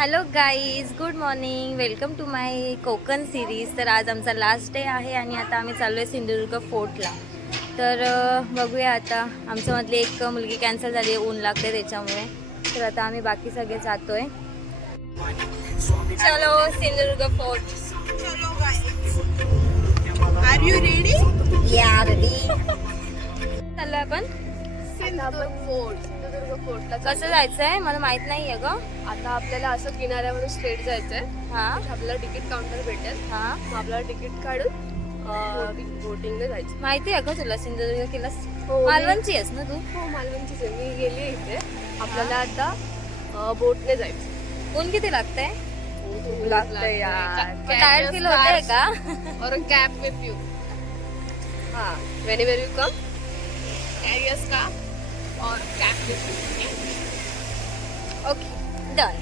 Hello guys good morning welcome to my Konkan series तर आज आमचा लास्ट डे आहे आणि आता आम्ही चाललो आहे सिंधुदुर्ग फोर्टला तर बघूया आता. आमच्यामधली एक मुलगी कॅन्सल झाली आहे ऊन लागते त्याच्यामुळे. तर आता आम्ही बाकी सगळे जातोय. चलो सिंधुदुर्ग फोर्ट ready? या रेडी चाललो आपण. सिंधुदुर्ग फोर्ट सिंधुदुर्ग फोर्टला कसं जायचंय? मला माहीत नाहीये ग. आता आपल्याला असं किनाऱ्यावरून स्ट्रेट जायचंय. हा. आपल्याला तिकीट काउंटर भेटेल. हा. मग आपल्याला तिकीट काढून बोटिंगने जायचं. माहिती आहे का तुला सिंधुदुर्ग केलास हो, मी- मालवणची आहेस ना तू? हो मालवणचीच आहे. मी गेली इथे. आपल्याला आता बोटने जायचं. ऊन किती लागतंय? लागतंय यार. टायर्ड फील होतंय का? और कॅप विथ यू हाँ. Whenever you come carry a scarf okay done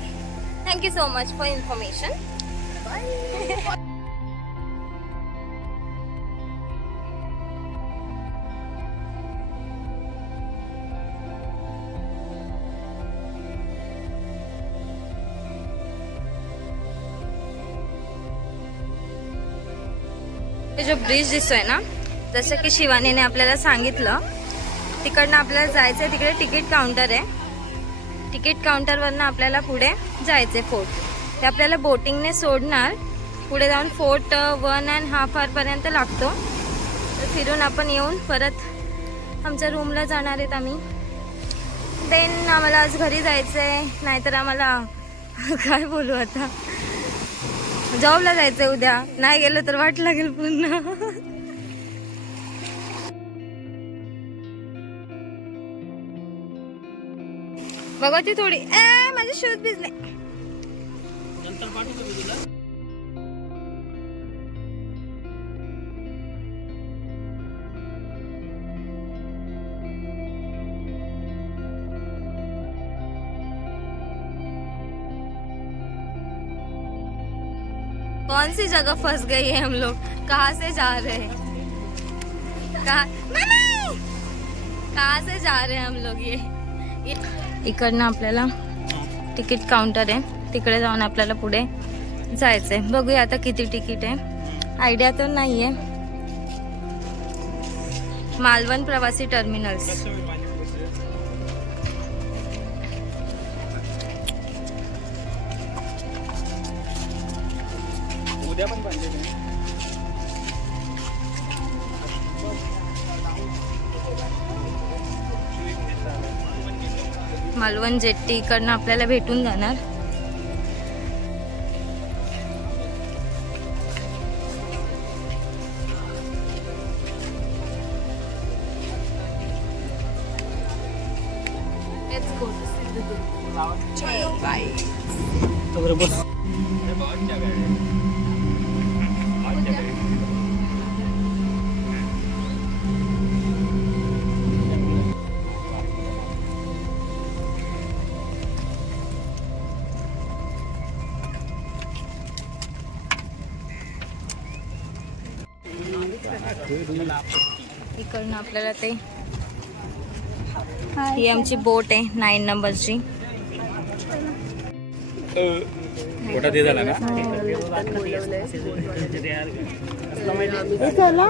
thank you so much for information हे जो ब्रिज दिसतोय ना जसं की शिवानीने आपल्याला सांगितलं तिकडनं आपल्याला जायचं आहे तिकडे तिकीट काउंटर आहे. तिकीट काउंटरवरनं आपल्याला पुढे जायचे फोर्ट ते आपल्याला बोटिंगने सोडणार. पुढे जाऊन फोर्ट वन अँड हाफ आवरपर्यंत लागतो. तर फिरून आपण येऊन परत आमच्या रूमला जाणार आहेत आम्ही. देन आम्हाला आज घरी जायचं आहे नाहीतर आम्हाला काय बोलू आता? जॉबला जायचं आहे उद्या. नाही गेलं तर वाट लागेल पुन्हा. बघा थोडी, ए, माझे शूज़ भिजले. कौन सी जगह फंस गई है हम लोग? कहाँ से जा रहे हैं? कहाँ! कहाँ से जा रहे हैं हम लोग ये? ये- इकडनं आपल्याला तिकीट काउंटर आहे. तिकडे जाऊन आपल्याला पुढे जायचंय. बघूया आता किती तिकीट आहे. आयडिया तर नाहीये. मालवण प्रवासी टर्मिनल्स. उद्या पण मालवण जेट्टी इकडनं आपल्याला भेटून जाणार. Let's go. to Sindhudurg. चलो इकडनं आपल्याला ते ही आमची बोट आहे नाईन नंबरची झाला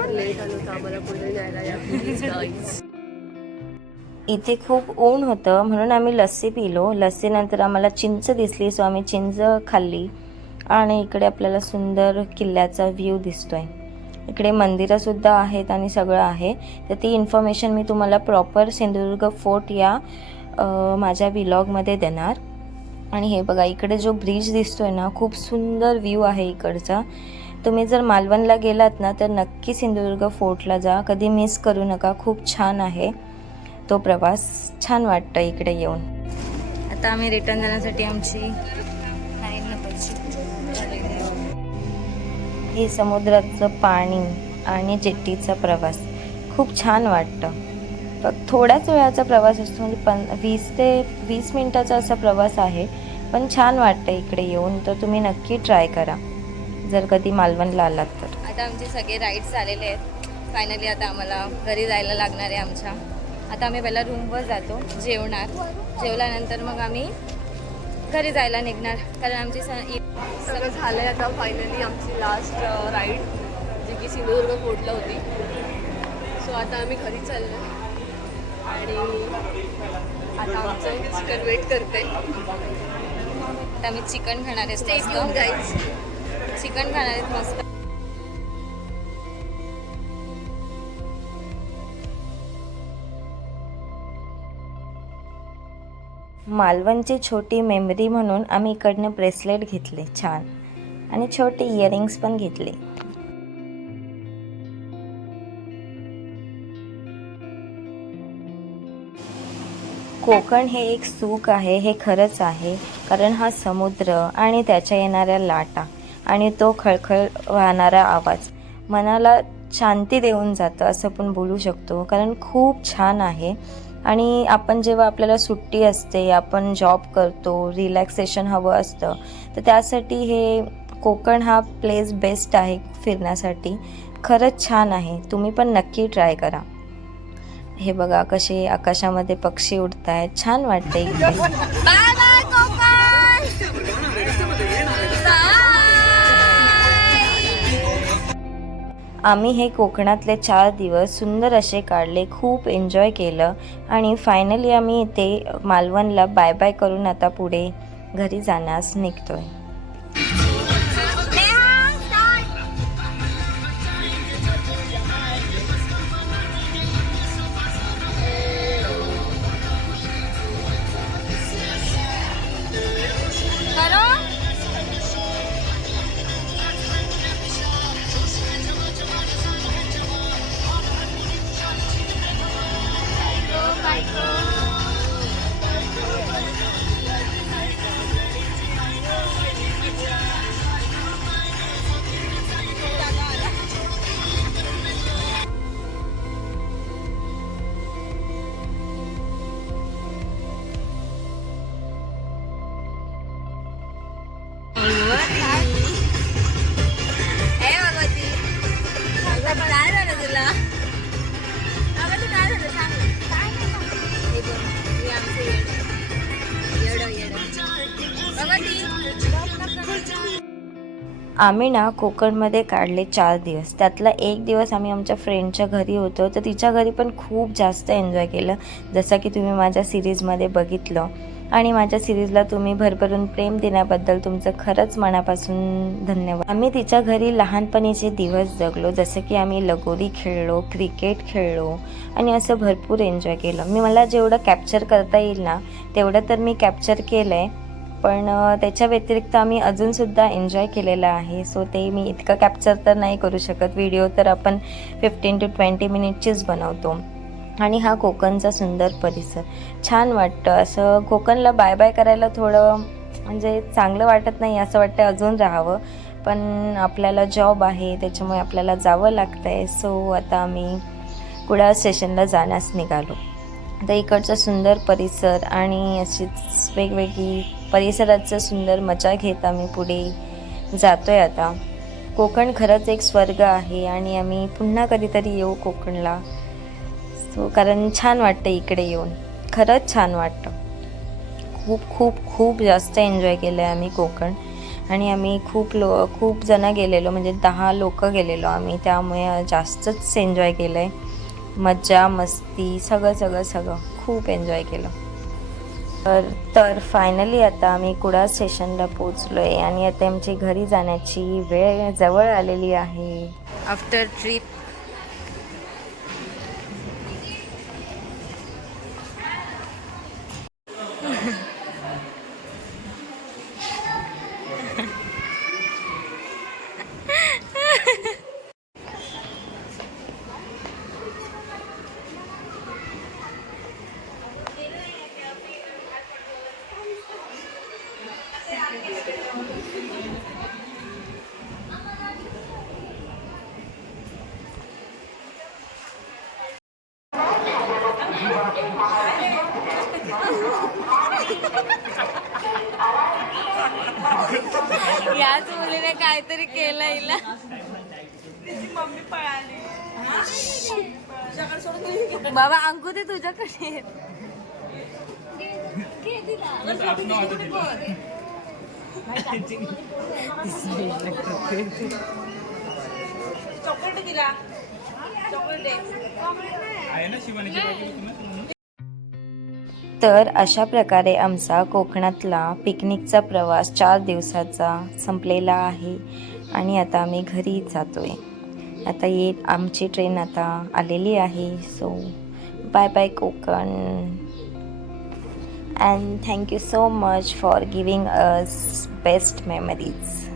इथे खूप ऊन होतं म्हणून आम्ही लस्सी पिलो. लस्सीनंतर आम्हाला चिंच दिसली सो आम्ही चिंच खाल्ली. आणि इकडे आपल्याला सुंदर किल्ल्याचा व्ह्यू दिसतोय. इकडे मंदिरंसुद्धा आहेत आणि सगळं आहे. तर ती इन्फॉर्मेशन मी तुम्हाला प्रॉपर सिंधुदुर्ग फोर्ट या माझ्या विलॉगमध्ये देणार. आणि हे बघा इकडे जो ब्रिज दिसतोय ना खूप सुंदर व्ह्यू आहे इकडचा. तुम्ही जर मालवणला गेलात ना तर नक्की सिंधुदुर्ग फोर्टला जा. कधी मिस करू नका खूप छान आहे तो प्रवास. छान वाटतं इकडे येऊन. आता आम्ही रिटर्न जाण्यासाठी आमची हे समुद्राचं पाणी आणि जेट्टीचा प्रवास. खूप छान वाटतं. फक्त थोड्याच वेळाचा प्रवास असतो म्हणजे पं वीस ते वीस मिनटाचा असा प्रवास आहे. पण छान वाटतं इकडे येऊन तर तुम्ही नक्की ट्राय करा. जर कधी मालवणला आलात तर. आता आमचे सगळे राईड्स झालेले आहेत. फायनली आता आम्हाला घरी जायला लागणार आहे आमच्या. आता आम्ही पहिला रूमवर जातो जेवणार. जेवल्यानंतर मग आम्ही घरी जायला निघणार. कारण आमची स इ- सगळं झालंय आता फायनली आमची लास्ट राईड जी की सिंधुदुर्ग फोर्टला होती. सो आता आम्ही घरी चाललो आणि आता आमचं चिकन वेट करते आता आम्ही चिकन खाणार आहे गाईज चिकन खाणार आहेत मस्त. मालवणची छोटी मेमरी म्हणून आम्ही इकडनं ब्रेसलेट घेतले छान. आणि छोटे इयरिंग्स पण घेतले. कोकण हे एक सुख आहे हे खरंच आहे कारण हा समुद्र आणि त्याच्या येणाऱ्या लाटा आणि तो खळखळ वाहणारा आवाज मनाला शांती देऊन जातं असं आपण बोलू शकतो कारण खूप छान आहे. आणि आपण जेव्हा आपल्याला सुट्टी असते आपण जॉब करतो रिलॅक्सेशन हवं असतं तर त्यासाठी हे कोकण हा प्लेस बेस्ट आहे फिरण्यासाठी. खरंच छान आहे. तुम्ही पण नक्की ट्राय करा. हे बघा कसे आकाशामध्ये पक्षी उडत आहेत छान वाटतं इकडे आम्ही हे कोकणातले चार दिवस सुंदर असे काढले खूप एन्जॉय केलं आणि फायनली आम्ही इथे मालवणला बाय बाय करून आता पुढे घरी जाण्यास निघतोय. Bye. आम्ही ना कोकणमध्ये काढले चार दिवस. त्यातला एक दिवस आम्ही आमच्या फ्रेंडच्या घरी होतो. तर तिच्या घरी पण खूप जास्त एन्जॉय केलं. जसं की तुम्ही माझ्या सिरीजमध्ये बघितलं. आणि माझ्या सिरीजला तुम्ही भरभरून प्रेम देण्याबद्दल तुमचं खरंच मनापासून धन्यवाद. आम्ही तिच्या घरी लहानपणीचे दिवस जगलो. जसं की आम्ही लगोरी खेळलो क्रिकेट खेळलो आणि असं भरपूर एन्जॉय केलं. मी मला जेवढं कॅप्चर करता येईल ना तेवढं तर मी कॅप्चर केलं आहे पण त्याच्या व्यतिरिक्त आम्ही अजूनसुद्धा एन्जॉय केलेलं आहे. सो ते मी इतकं कॅप्चर तर नाही करू शकत. व्हिडिओ तर आपण फिफ्टीन टू ट्वेंटी मिनिटचीच बनवतो. आणि हा कोकणचा सुंदर परिसर. छान वाटतं. असं कोकणला बाय बाय करायला थोडं म्हणजे चांगलं वाटत नाही असं वाटतं अजून राहावं. पण आपल्याला जॉब आहे त्याच्यामुळे आपल्याला जावं लागतं आहे सो आता आम्ही कुडाळ स्टेशनला जाण्यास निघालो. तर इकडचा सुंदर परिसर आणि अशीच वेगवेगळी परिसराचं सुंदर मजा घेत आम्ही पुढे जातोय आता. कोकण खरंच एक स्वर्ग आहे आणि आम्ही पुन्हा कधीतरी येऊ कोकणला. सो कारण छान वाटतं इकडे येऊन. खरंच छान वाटतं. खूप खूप खूप जास्त एन्जॉय केलं आहे आम्ही कोकण. आणि आम्ही खूप लो खूप जणं गेलेलो म्हणजे दहा लोक गेलेलो आम्ही. त्यामुळे जास्तच एन्जॉय केलं आहे मज्जा मस्ती सगळं सगळं सगळं. खूप एन्जॉय केलं. तर तर फायनली आता आम्ही कुडाळ स्टेशनला पोचलो आहे आणि आता आमची घरी जाण्याची वेळ जवळ आलेली आहे. आफ्टर ट्रिप मुलीने काहीतरी केलं हिला बाबा अंकू ते तुझ्याकडे. आहेत. आहे ना शिवानीची बायको तुम्ही तर अशा प्रकारे आमचा कोकणातला पिकनिकचा प्रवास चार दिवसाचा संपलेला आहे आणि आता आम्ही घरी जातो आहे आता ये आमची ट्रेन आता आलेली आहे. So bye bye Konkan. And thank you so much for giving us best memories